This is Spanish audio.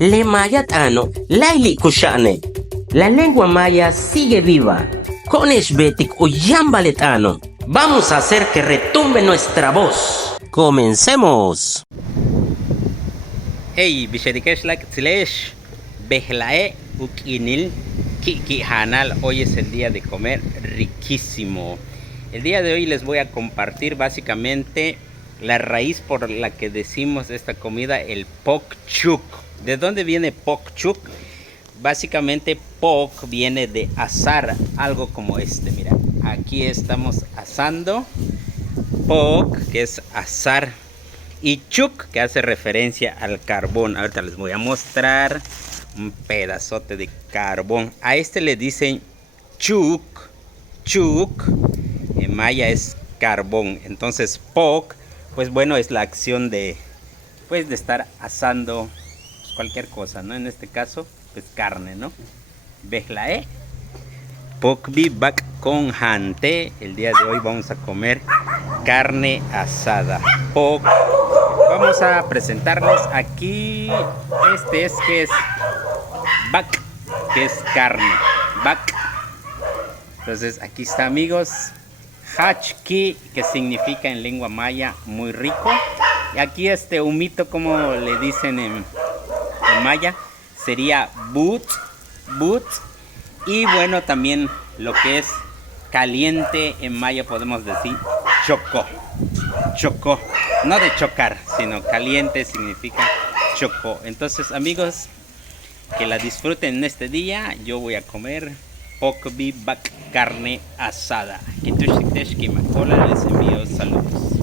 Le mayat ano, laili kushane. La lengua maya sigue viva. Con esbetik o yambalet ano. Vamos a hacer que retumbe nuestra voz. ¡Comencemos! Hey, Bishadikesh like Tzilesh, Behlae, Ukinil, Kiki Hanal. Hoy es el día de comer riquísimo. El día de hoy les voy a compartir básicamente la raíz por la que decimos esta comida, el Pok Chuk. ¿De dónde viene Pok Chuk? Básicamente Pok viene de asar, algo como este. Mira, aquí estamos asando. Pok, que es asar, y Chuk, que hace referencia al carbón. Ahorita les voy a mostrar un pedazote de carbón. A este le dicen Chuk. Chuk en maya es carbón. Entonces Pok, pues bueno, es la acción de estar asando pues cualquier cosa, ¿no? En este caso, pues carne, ¿no? Behlae Pokbi bak con jante. El día de hoy vamos a comer carne asada. Pok. Vamos a presentarles aquí. Este es que es bak, que es carne. Bak. Entonces aquí está, amigos. Hachki, que significa en lengua maya muy rico. Y aquí este humito, como le dicen en maya, sería but. But. Y bueno, también lo que es caliente en maya podemos decir choco. Choco, no de chocar, sino caliente significa choco. Entonces, amigos, que la disfruten en este día. Yo voy a comer pokbi bak, carne asada. Les envío saludos.